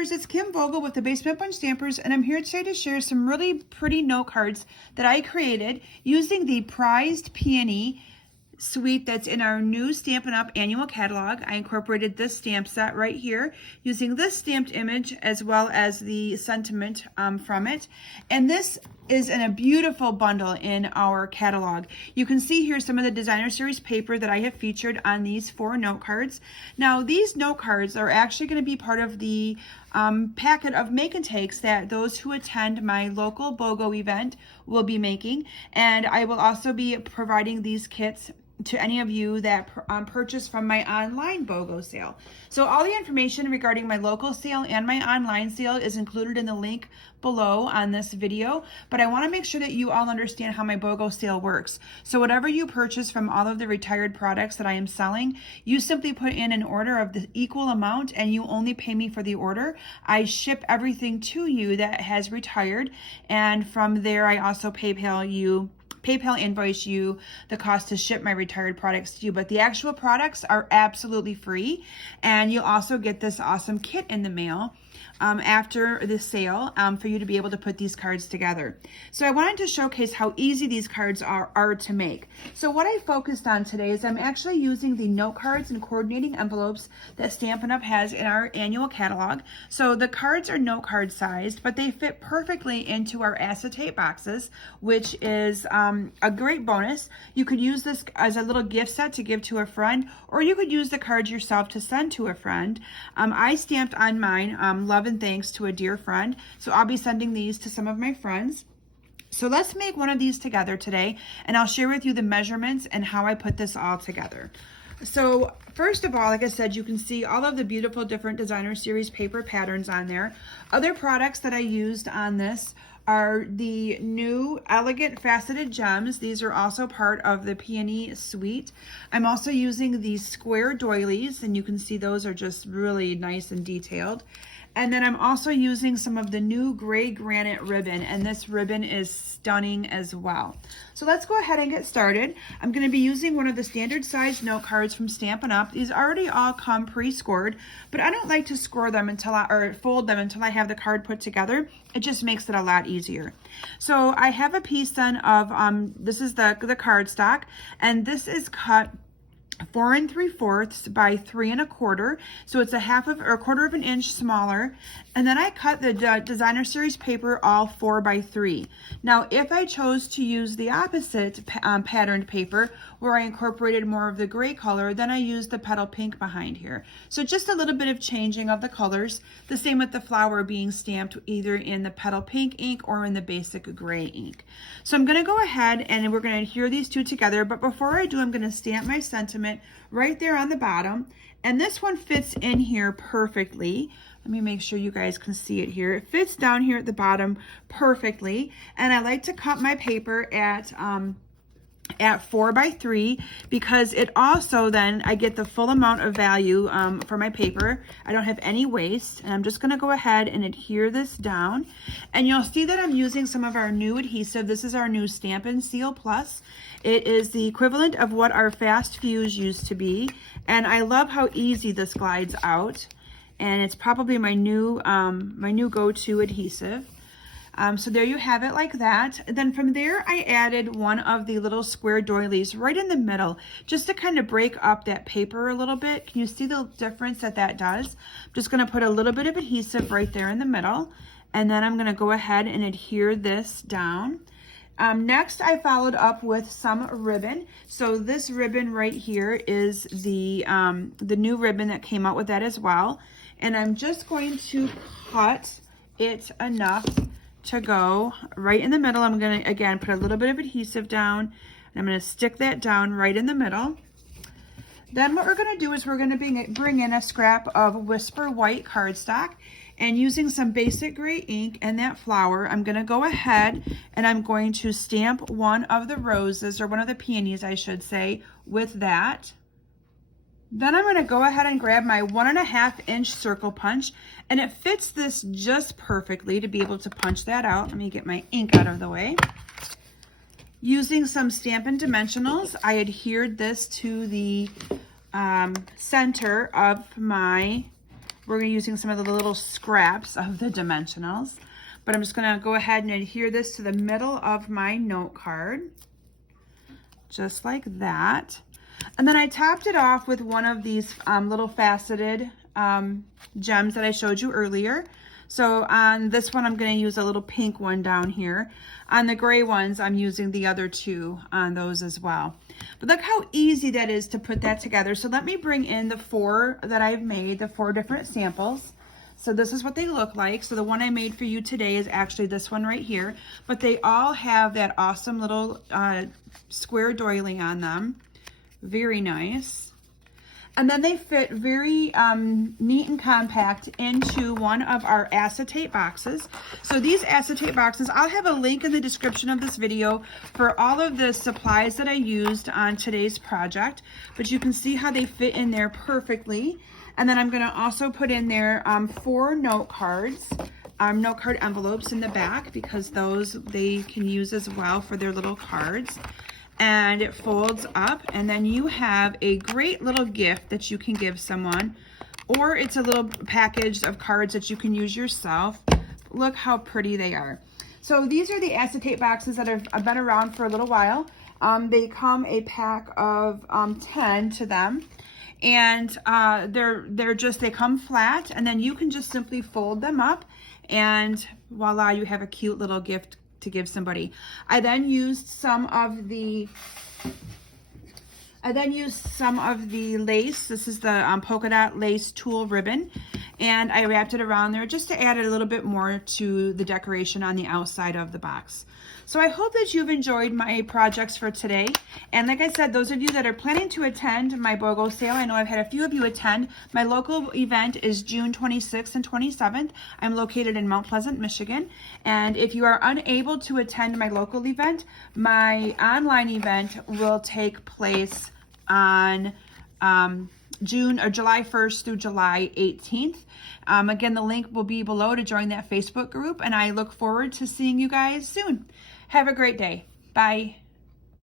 Stampers, it's Kim Vogel with the Basement Bunch Stampers, and I'm here today to share some really pretty note cards that I created using the Prized Peony Suite that's in our new Stampin' Up annual catalog. I incorporated this stamp set right here using this stamped image as well as the sentiment from it. And this is in a beautiful bundle in our catalog. You can see here some of the designer series paper that I have featured on these 4 note cards. Now these note cards are actually going to be part of the packet of make and takes that those who attend my local BOGO event will be making, and I will also be providing these kits to any of you that purchase from my online BOGO sale. So all the information regarding my local sale and my online sale is included in the link below on this video, but I want to make sure that you all understand how my BOGO sale works. So whatever you purchase from all of the retired products that I am selling, you simply put in an order of the equal amount and you only pay me for the order. I ship everything to you that has retired, and from there I also PayPal invoice you the cost to ship my retired products to you, but the actual products are absolutely free, and you'll also get this awesome kit in the mail after the sale for you to be able to put these cards together. So I wanted to showcase how easy these cards are to make. So what I focused on today is I'm actually using the note cards and coordinating envelopes that Stampin' Up has in our annual catalog. So the cards are note card sized, but they fit perfectly into our acetate boxes, which is a great bonus. You could use this as a little gift set to give to a friend, or you could use the cards yourself to send to a friend. I stamped on mine love and thanks to a dear friend, so I'll be sending these to some of my friends. So let's make one of these together today, and I'll share with you the measurements and how I put this all together. So first of all, like I said, you can see all of the beautiful different designer series paper patterns on there. Other products that I used on this are the new elegant faceted gems. These are also part of the Peony Suite. I'm also using these square doilies, and you can see those are just really nice and detailed. And then I'm also using some of the new gray granite ribbon, and this ribbon is stunning as well. So let's go ahead and get started. I'm going to be using one of the standard size note cards from Stampin' Up. These already all come pre-scored, but I don't like to score them or fold them until I have the card put together. It just makes it a lot easier. So I have a piece then of, this is the cardstock, and this is cut 4 3/4 by 3 1/4, so it's a quarter of an inch smaller. And then I cut the designer series paper all 4 by 3. Now if I chose to use the opposite patterned paper where I incorporated more of the gray color, then I used the petal pink behind here. So just a little bit of changing of the colors. The same with the flower being stamped either in the petal pink ink or in the basic gray ink. So I'm going to go ahead and we're going to adhere these two together, but before I do, I'm going to stamp my sentiment right there on the bottom, and this one fits in here perfectly. Let me make sure you guys can see it here. It fits down here at the bottom perfectly, and I like to cut my paper at 4 by 3 because it also then I get the full amount of value for my paper. I don't have any waste, and I'm just going to go ahead and adhere this down, and you'll see that I'm using some of our new adhesive. This is our new Stampin' Seal Plus. It is the equivalent of what our Fast Fuse used to be, and I love how easy this glides out, and it's probably my new go-to adhesive. So there you have it like that. Then from there, I added one of the little square doilies right in the middle, just to kind of break up that paper a little bit. Can you see the difference that does? I'm just going to put a little bit of adhesive right there in the middle, and then I'm going to go ahead and adhere this down. Next, I followed up with some ribbon. So this ribbon right here is the new ribbon that came out with that as well. And I'm just going to cut it enough to go right in the middle. I'm going to, again, put a little bit of adhesive down, and I'm going to stick that down right in the middle. Then what we're going to do is we're going to bring in a scrap of Whisper White cardstock, and using some basic gray ink and that flower, I'm going to go ahead and I'm going to stamp one of the roses, or one of the peonies I should say, with that. Then I'm going to go ahead and grab my 1.5 inch circle punch, and it fits this just perfectly to be able to punch that out. Let me get my ink out of the way. Using some Stampin' Dimensionals, I adhered this to the center of my We're going to be using some of the little scraps of the dimensionals. But I'm just going to go ahead and adhere this to the middle of my note card. Just like that. And then I topped it off with one of these little faceted gems that I showed you earlier. So on this one, I'm going to use a little pink one down here. On the gray ones, I'm using the other two on those as well. But look how easy that is to put that together. So let me bring in the 4 that I've made, the 4 different samples. So this is what they look like. So the one I made for you today is actually this one right here. But they all have that awesome little square doily on them. Very nice. And then they fit very neat and compact into one of our acetate boxes. So these acetate boxes, I'll have a link in the description of this video for all of the supplies that I used on today's project. But you can see how they fit in there perfectly. And then I'm going to also put in there 4 note cards, note card envelopes in the back, because those they can use as well for their little cards. And it folds up, and then you have a great little gift that you can give someone, or it's a little package of cards that you can use yourself. Look how pretty they are. So these are the acetate boxes that have been around for a little while. They come a pack of 10 to them, and they come flat, and then you can just simply fold them up, and voila, you have a cute little gift to give somebody. I then used some of the lace. This is the polka dot lace tulle ribbon, and I wrapped it around there just to add a little bit more to the decoration on the outside of the box. So I hope that you've enjoyed my projects for today. And like I said, those of you that are planning to attend my BOGO sale, I know I've had a few of you attend. My local event is June 26th and 27th. I'm located in Mount Pleasant, Michigan. And if you are unable to attend my local event, my online event will take place on July 1st through July 18th. Again, the link will be below to join that Facebook group, and I look forward to seeing you guys soon. Have a great day. Bye.